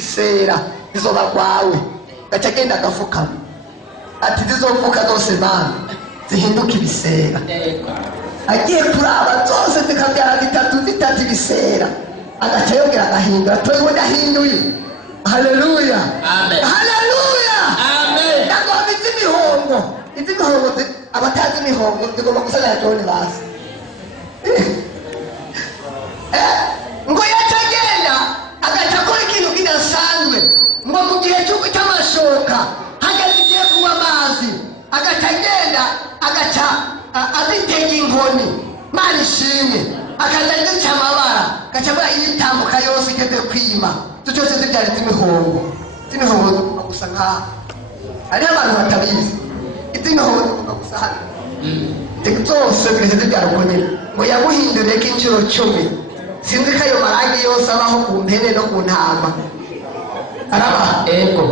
ibisera izoba kwawe gacagenda agafukama ati zizovuka zose mana zihinduka ibisera agiye kuraba zose zikabyara zitatu ibisera agaca yongera agahindura tuwe ndahinduye. Haleluya, amen, haleluya, amen. Ndagomba iz'imihongo abatazi imihongo zigomba gusana John basi ngo yacagenda agaca akora ikintu kidasanzwe ngo mu gihe cy'amashoka hageze igiye kuba amazi agaca agenda agaca azitega inkoni Mana ishimwe akaza agica amabara agaca abara yitambuka yose igeze kwima icyo cyose zibyara iz'imihongo gusa nk'aha hariho abantu batabizi iz'imihongo gusa hano zose zigeze zibyara uko nyine ngo yamuhinduriye k'inshuro 10 sinzi ko ayo marangi yose abaho ku mpene no ku ntama araba ego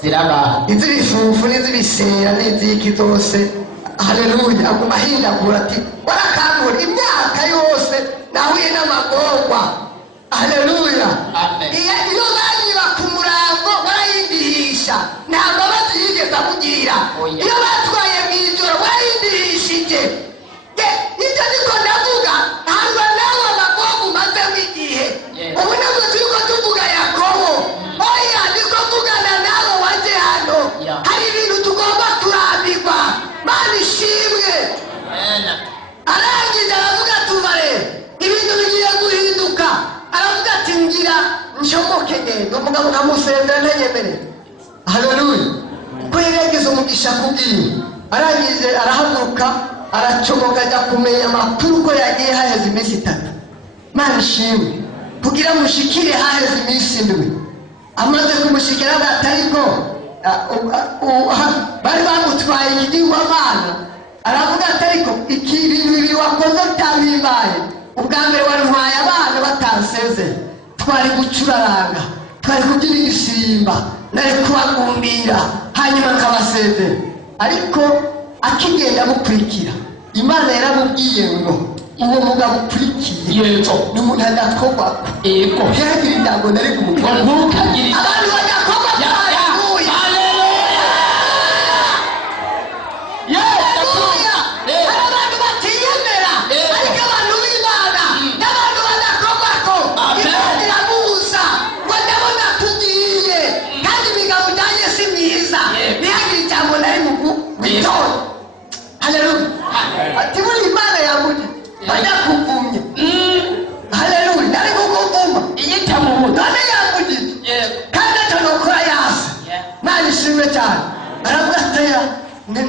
ziraba iz'ibifufu n'iz'ibisera n'iziki zose. Haleluya, aguma ahindagura ati warakangura imyaka yose nahuye n'amagorwa. Haleluya, iyo bagiba ku murango warayindihisha nta mbabazi yigeze amugirira. Iyo batwaye mu ijoro warayindihishije. Ibyo niko ndavuga ntabwo nawe amagorwa umazemo igihe. Ubu nabwo turiko tuvuga Yakobo, oya niko mvugana nawe waje hano. Hari ibintu tugomba kurambirwa. Mana ishimwe, arangije aravuga tubare ibintu bigiye guhinduka. Aravuga ati ngira nshomoke ngendo umugabo nkamusezera nteyemerera. Haleluya, ko yageze umugisha kubwiye. Arangije arahaguruka aracomoka ajya kumenya amakuru ko yagiye haheze iminsi 3. Mana ishimwe, kugira mushikire haheze iminsi 7. Amaze kumushikira atariko bari bamutwaye igihingwa abana. Aravuga atariko ibintu bibiri wakoze bitabibaye. Ubwa mbere warintwaye abana batanseze, twari gucuraranga, twari kugira igisimba, nari kubagumbira hanyuma nkabasezera. Ariko akigenda amukurikira Imana yaramubwiye ngo uwo mugabo ukurikiye ni umuntu adakorwa. Yego yagira indango nari kumutwara ntukagire abantu badakorwa. Haleluya, ati muri Imana yamuye badakuvumye. Haleluya, nari kukuvuma iyitamuye none yamuye kandi atanokora yasi. Mana ishimwe cyane. Aravuga ati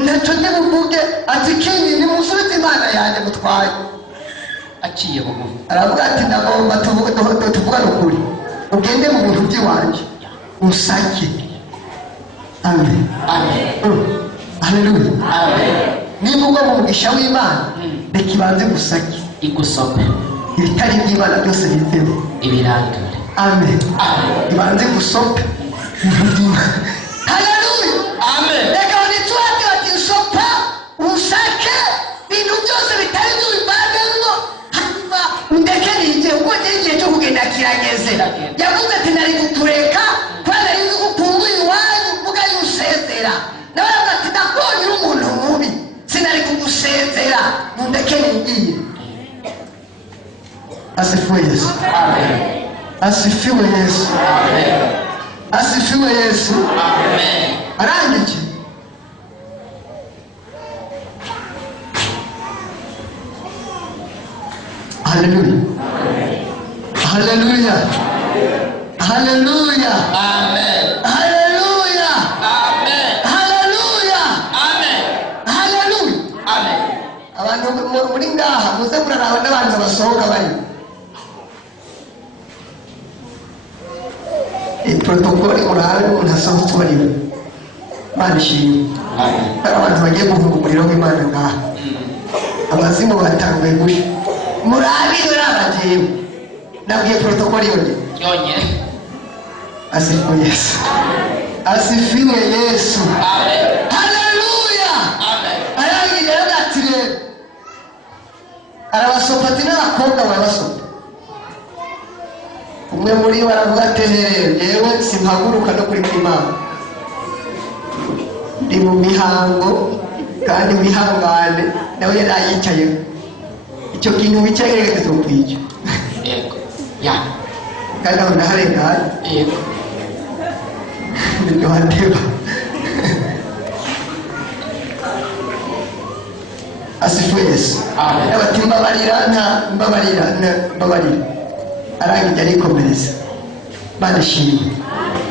ntacyo ndibuvuge ati kindi ni musubize Imana yanjye mutwaye aciye bugufi. Aravuga ati ndagomba tuvugane ukuri, ugende mu bintu by'iwanje usake. Amen, amen, haleluya, amen. Niba ugomba umugisha w'Imana reka ibanze gusake igusome ibitari by'Imana byose bivemo ibirangire. Amen, ibanze gusome. Haleluya, amen. Reka nitwate ati sopa usake ibintu byose bitari by'Imana hanyuma ndeke nije ubwo igihe cyo kugenda kirageze. Yavuze ati nari kukureka kandi ari gukumbuye iwanyu uvuga yusezera. Nawe ati ndakubonye umuntu mubi sinari kugusezera ndeke nigiye. Asifiwe Yesu, amen. Asifiwe Yesu, amen. Asifiwe Yesu, amen. Arangije haleluya, haleluya, haleluya, amen, haleluya, amen, haleluya, amen, haleluya, amen. Abantu muri ngaha muze muraraba n'abantu basohoka bari protokoli murabe umuntu asohotse bariwe. Mana ishimwe, hari abantu bagiye guhunga umuriro w'Imana ngaha. Abazimu batanguye gusha murabiwe n'abajewe nabwiye protokoli yonyine. Asifiwe Yesu, asifiwe Yesu, amen, haleluya, amen. Arangije agatire arabasopati n'abakobwa barabasopa umwe muri bo aravuga ati yewe simpaguruka no kuri Imana ndi mu mihango kandi wihangane nawe yari ayicaye icyo kintu wicagerageza kwica yego ya kandi aho naharenganye yego nibyo handeba asifu Yesu abati mbabarira arangije arikomereza banashimye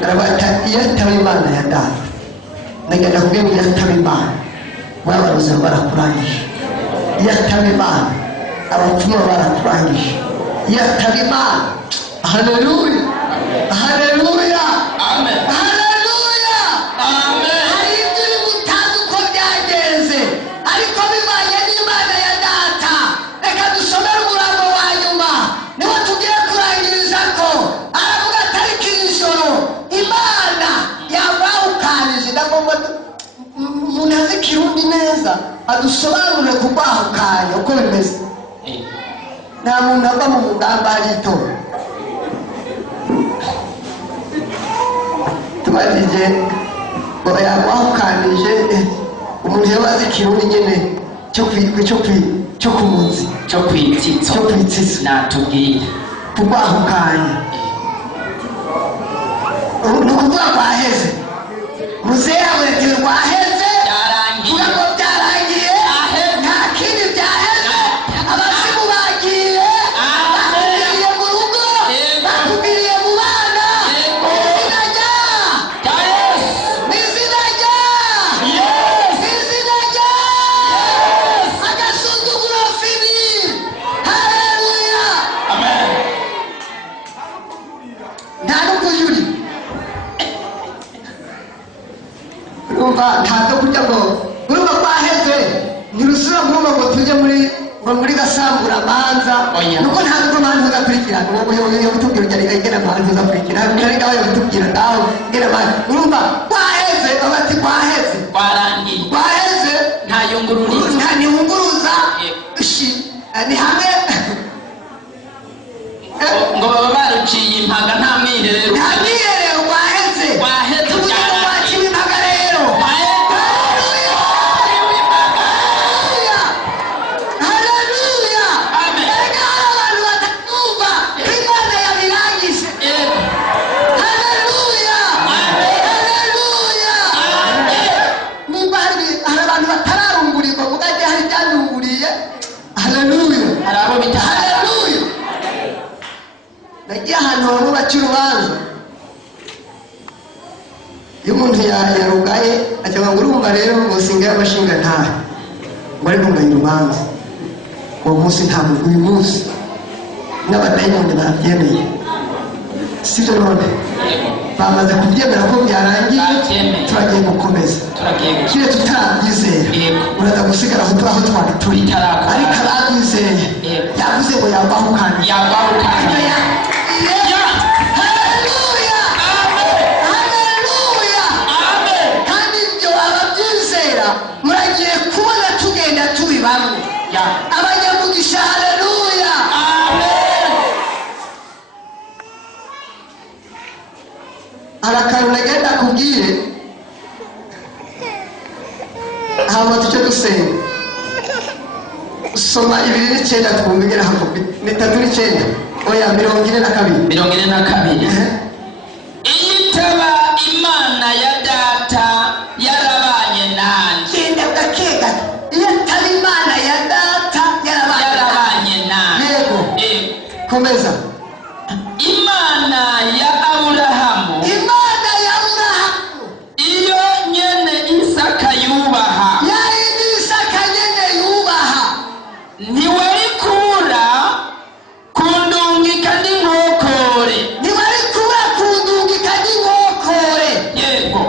arabata iyo ataba Imana ya data nagenda kubwira ngo iyo ataba Imana wabarozi barakurangije iyo ataba Imana abapfumu barakurangije iyo ataba Imana haleluya haleluya amen haleluya amen. hari ibyo uri gutazi uko byagenze ariko bivanye n'Imana ya data. Reka dusomere umurongo wa nyuma niwo tugiye kurangiriza ko aravuga ati ariko iri joro Imana yabawukanije ndagomba umuntu azi Kirundi neza adusobanurire kubahukanya uko bimeze. Nta muntu ava mu mugamba aritora tubajije ngo yabahukanije umuntu yabazi Kirundi nyene cyo kumunsi cyo kwitsitso natubwire kubahukanya nukuvuga kwaheze muzehe abonekeye kwaheze byarangiye ngo byarangiye nta kindi byaheze abasimu bagiye bakubiriye mu rugo bakubiriye mu bana izina rya izina rya izina rya agasuzuguro fini haleluya amen nta n'ukujuri urumva ntabwo kurya ngo urumva kwaheze ntirusura urumva ngo tujye muri gasambura manza nuko ntabwo manza uzakurikirana uwo muyobozi utubwira ujya igena manza uzakurikirana ariko abaye utubwira ngaho igena manza urumva kwaheze abati kwaheze kwarangiye kwaheze nta yungururiza nta niwunguruza ni hamwe ngo baba baruciye impaga nta mwiherero nta mwiherero kwaheze kwaheze waciwe impaga rero haleluya Amen. erega hari abantu batakumva ko Imana yabirangije haleluya haleluya nimba hari abantu batararungurirwa mugajye hari ibyarunguriye haleluya hari abo bitahari haleluya nagiye ahantu bamwe baca urubanza iyo umuntu yarugaye acyanga ngo urumva rero ngo singa y'abashinga ntahe ngo ari kunganya urubanza uwo munsi ntabwo uyu munsi n'abadayimoni barabyemeye sibyo none bamaze kubyemera ko byarangiye Babyemeye. turagiye gukomeza turagiye kire tutarabyizera Yego. uraza gusigara aho twari turi Bitarakora. ariko arabyizeye Yego. yavuze ngo yabahukanye yabahukanye haleluya haleluya amen kandi ibyo ababyizera muragiye kubona tugenda tubibamo ya abanyamugisha haleluya amen hari akantu nagenda kubwire hama tujye dusenga soma 2:9 twumvigera hapo 3:9 oya 42 42 iyitaba Imana ya data yarabanye nanjye genda gakega iyo atari Imana ya data yarabanye nanjye yego komeza Imana ya Aburahamu Imana ya Aburahamu iyo nyene Isaka yubaha yari Isaka nyene yubaha ntiwari kubura kundungika n'inkokore ntiwari kuba kundungika n'inkokore yego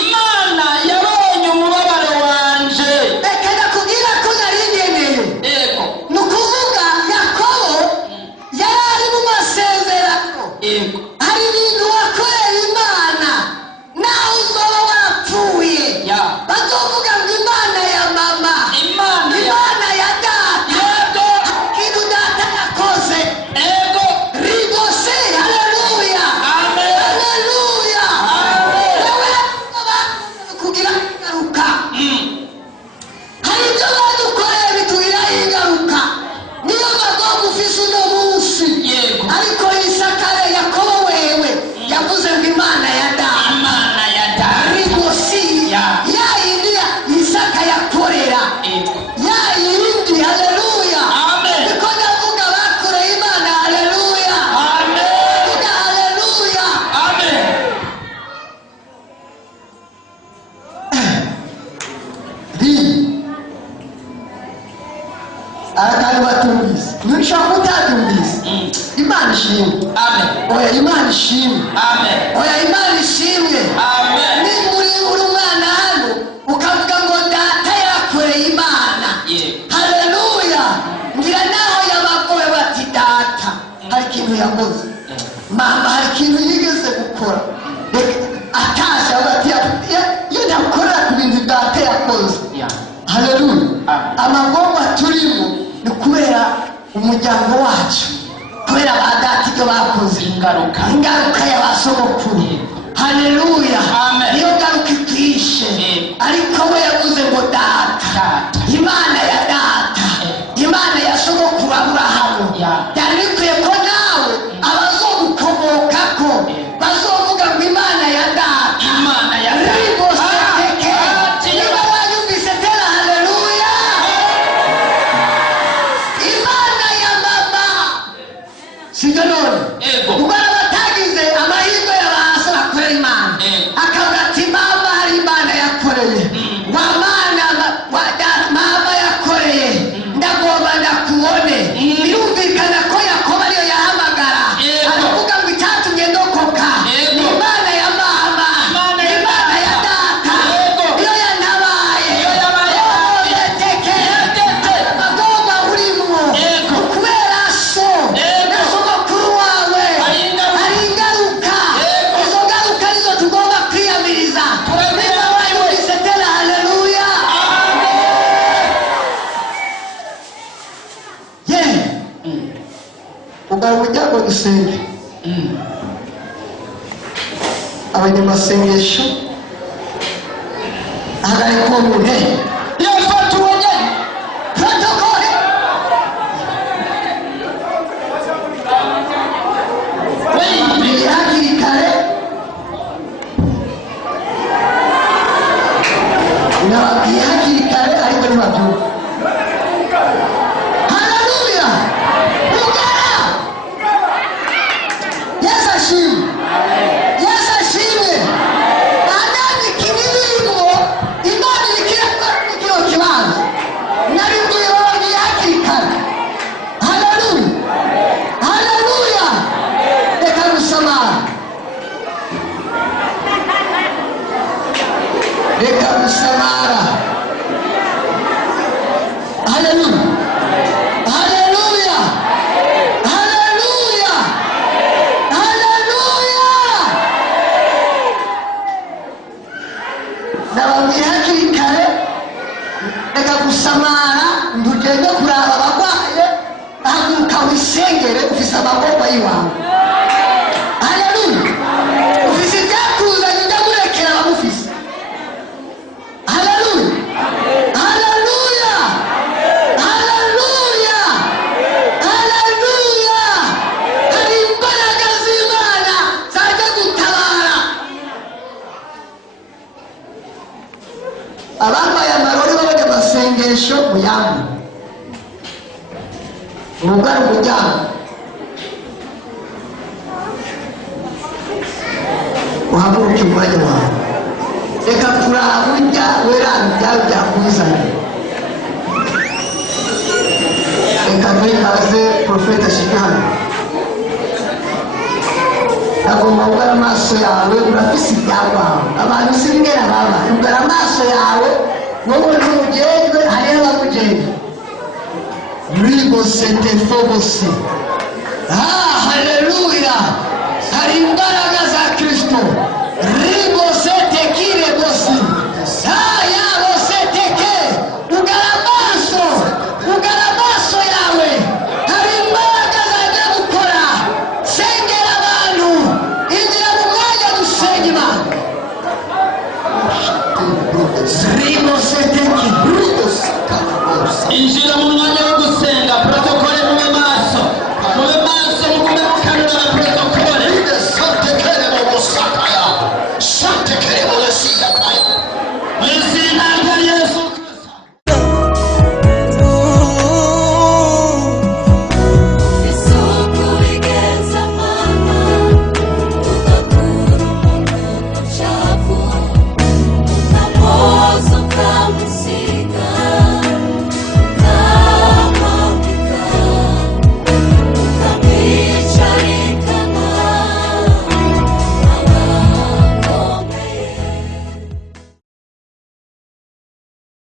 Imana yabonye umubabaro wanje reka ndakubwira ko narigeneye yego ni ukuvuga Yakobo yari ari mu masezerano yego hari ushobora kutabyumvise. Imana ishimwe. Amen. Oya Imana ishimwe. Amen. Oya Imana ishimwe. Amen. Niba uri umwana hano ukavuga ngo data yakoreye Imana. Haleluya. Ngira naho yabagoye bati data hari ikintu yakoze, mama hari ikintu yigeze gukora, atasha bati iyo ntakorera ku bintu data yakoze. Haleluya. Amagomba turimo ni kubera umuryango wacu, kubera ba data ibyo bakoze, ingaruka y'abasogokuru. Haleluya. Niyo ngaruka ikwishe. Ariko we yavuze ngo data, Imana ya data, Imana ya sogokuru Aburahamu, byari bikwiye ko nawe abazogukomokako bazovuga ngo Imana ya data, Imana ya data. Niba wanyumvise tena haleluya. Imana ya mama sibyo none. Ubwo abatagize amahirwe y'abahasa bakorera Imana akavuga ati mama hari Imana yakoreye, wa mana mama yakoreye, ndagomba ndakubone. Birumvikana ko Yakobo ariyo yahamagara aravuga ngo icyatumye ndokoka ni Imana ya mama, Imana ya data, iyo yantabaye. Amagomba urimo kubera so na sogokuru wawe hari ingaruka. Izo ngaruka nizo tugomba kwiyamiriza. Niba wayumvise tena haleluya. Ugana umuryango dusenge. Abanyamasengesho hagarika uwo muntu yafata uwo nyene protokole. Ni hakiri kare nababwiye hakiri kare ariko ntibabyumva. Haleluya. Ugana Yesu ashimwe. Yesu ashimwe. Adani kibirimo Imana ikira kwa kino kibanza. Nabibwiye bababwiye hakiri kare. Haleluya. Haleluya. Reka gusamara. Reka gusamara. Haleluya. Haleluya. Haleluya. Haleluya. Nababwiye hakiri kare reka gusamara ntugende kuraba abagwaye, haguruka wisengere. Ufise amagomba y'iwawe. Haleluya. Ufise ibyakuzanye ujya gurekera abamufise. Haleluya. Haleluya. Haleluya. Haleluya. Hari imbaraga z'Imana zaje gutabara. Abambaye amarori b'abanyamasengesho muyambu umugara umuryango uhaguruke umwanya wawe. Reka kuraba urya werana ibyawe byakuzanye. Reka ntikaze Profeta Shikana. Agomba ugara amaso yawe, urafise ibyawawe. Abantu singera baba ugara amaso yawe, wowe ntugejwe hariho abakugejwe. Ribose tefobose. Haleluya. Hari imbaraga